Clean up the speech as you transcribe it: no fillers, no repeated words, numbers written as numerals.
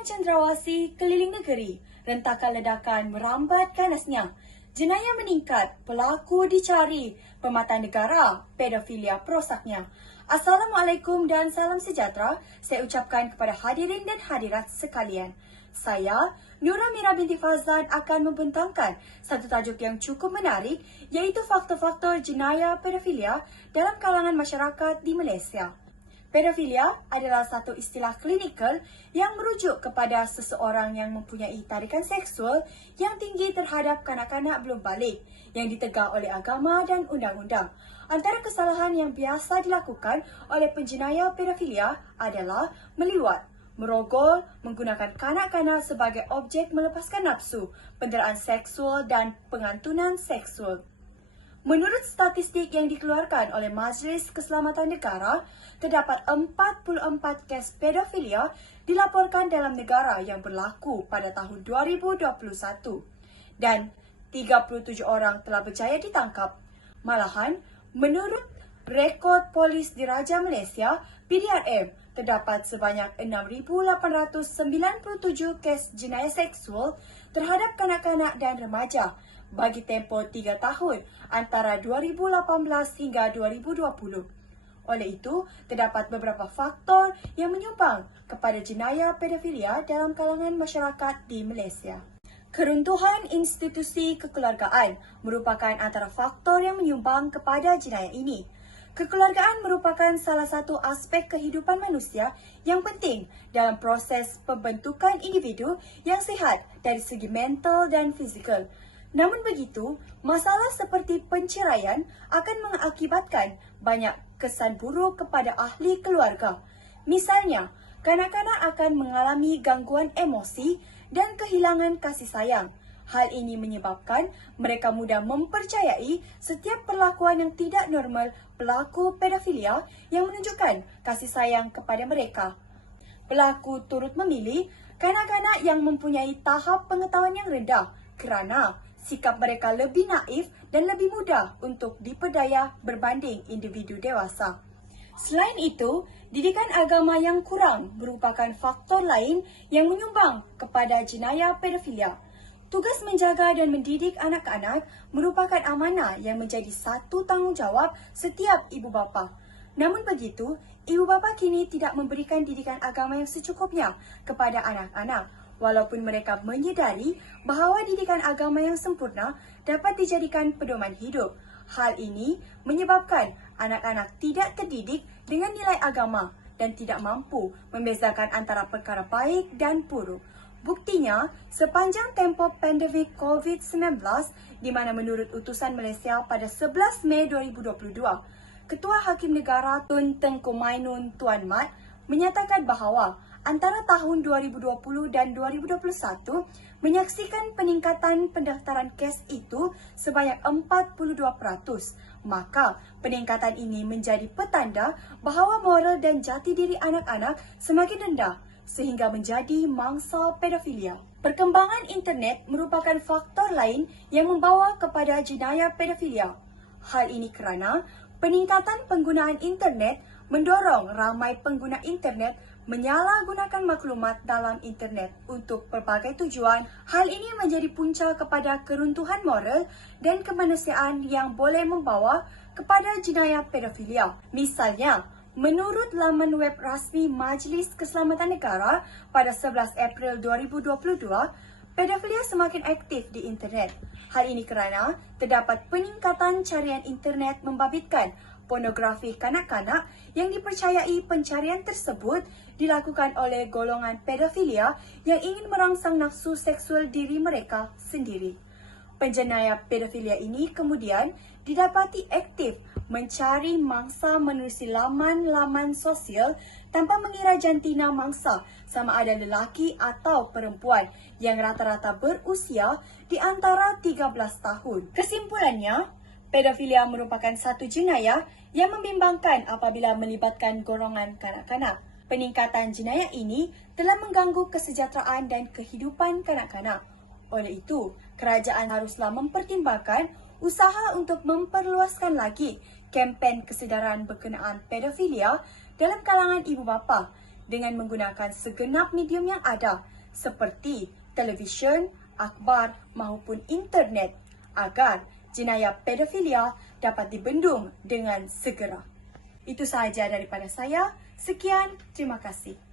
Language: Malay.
Perang cendrawasih keliling negeri, rentakan ledakan merambat ganasnya. Jenayah meningkat, pelaku dicari, pemata negara, pedofilia perosaknya. Assalamualaikum dan salam sejahtera saya ucapkan kepada hadirin dan hadirat sekalian. Saya, Nura Mira binti Fazlan akan membentangkan satu tajuk yang cukup menarik, iaitu faktor-faktor jenayah pedofilia dalam kalangan masyarakat di Malaysia. Pedofilia adalah satu istilah klinikal yang merujuk kepada seseorang yang mempunyai tarikan seksual yang tinggi terhadap kanak-kanak belum balik yang ditegak oleh agama dan undang-undang. Antara kesalahan yang biasa dilakukan oleh penjenayah pedofilia adalah meliwat, merogol, menggunakan kanak-kanak sebagai objek melepaskan nafsu, penderaan seksual dan pengantunan seksual. Menurut statistik yang dikeluarkan oleh Majlis Keselamatan Negara, terdapat 44 kes pedofilia dilaporkan dalam negara yang berlaku pada tahun 2021 dan 37 orang telah berjaya ditangkap. Malahan, menurut rekod polis Diraja Malaysia, PDRM, terdapat sebanyak 6,897 kes jenayah seksual terhadap kanak-kanak dan remaja bagi tempoh 3 tahun antara 2018 hingga 2020. Oleh itu, terdapat beberapa faktor yang menyumbang kepada jenayah pedofilia dalam kalangan masyarakat di Malaysia. Keruntuhan institusi kekeluargaan merupakan antara faktor yang menyumbang kepada jenayah ini. Kekeluargaan merupakan salah satu aspek kehidupan manusia yang penting dalam proses pembentukan individu yang sihat dari segi mental dan fizikal. Namun begitu, masalah seperti penceraian akan mengakibatkan banyak kesan buruk kepada ahli keluarga. Misalnya, kanak-kanak akan mengalami gangguan emosi dan kehilangan kasih sayang. Hal ini menyebabkan mereka mudah mempercayai setiap perlakuan yang tidak normal pelaku pedofilia yang menunjukkan kasih sayang kepada mereka. Pelaku turut memilih kanak-kanak yang mempunyai tahap pengetahuan yang rendah kerana sikap mereka lebih naif dan lebih mudah untuk diperdaya berbanding individu dewasa. Selain itu, didikan agama yang kurang merupakan faktor lain yang menyumbang kepada jenayah pedofilia. Tugas menjaga dan mendidik anak-anak merupakan amanah yang menjadi satu tanggungjawab setiap ibu bapa. Namun begitu, ibu bapa kini tidak memberikan didikan agama yang secukupnya kepada anak-anak, walaupun mereka menyedari bahawa didikan agama yang sempurna dapat dijadikan pedoman hidup. Hal ini menyebabkan anak-anak tidak terdidik dengan nilai agama dan tidak mampu membezakan antara perkara baik dan buruk. Buktinya, sepanjang tempoh pandemik COVID-19, di mana menurut utusan Malaysia pada 11 Mei 2022, Ketua Hakim Negara Tun Tengku Mainun Tuan Mat menyatakan bahawa antara tahun 2020 dan 2021 menyaksikan peningkatan pendaftaran kes itu sebanyak 42%. Maka, peningkatan ini menjadi petanda bahawa moral dan jati diri anak-anak semakin rendah sehingga menjadi mangsa pedofilia. Perkembangan internet merupakan faktor lain yang membawa kepada jenayah pedofilia. Hal ini kerana peningkatan penggunaan internet mendorong ramai pengguna internet menyalahgunakan maklumat dalam internet untuk pelbagai tujuan. Hal ini menjadi punca kepada keruntuhan moral dan kemanusiaan yang boleh membawa kepada jenayah pedofilia. Misalnya, menurut laman web rasmi Majlis Keselamatan Negara pada 11 April 2022, pedofilia semakin aktif di internet. Hal ini kerana terdapat peningkatan carian internet membabitkan pornografi kanak-kanak yang dipercayai pencarian tersebut dilakukan oleh golongan pedofilia yang ingin merangsang nafsu seksual diri mereka sendiri. Penjenayah pedofilia ini kemudian didapati aktif mencari mangsa menerusi laman-laman sosial tanpa mengira jantina mangsa sama ada lelaki atau perempuan yang rata-rata berusia di antara 13 tahun. Kesimpulannya, pedofilia merupakan satu jenayah yang membimbangkan apabila melibatkan golongan kanak-kanak. Peningkatan jenayah ini telah mengganggu kesejahteraan dan kehidupan kanak-kanak. Oleh itu, kerajaan haruslah mempertimbangkan usaha untuk memperluaskan lagi kempen kesedaran berkenaan pedofilia dalam kalangan ibu bapa dengan menggunakan segenap medium yang ada seperti televisyen, akhbar maupun internet agar jenayah pedofilia dapat dibendung dengan segera. Itu sahaja daripada saya. Sekian, terima kasih.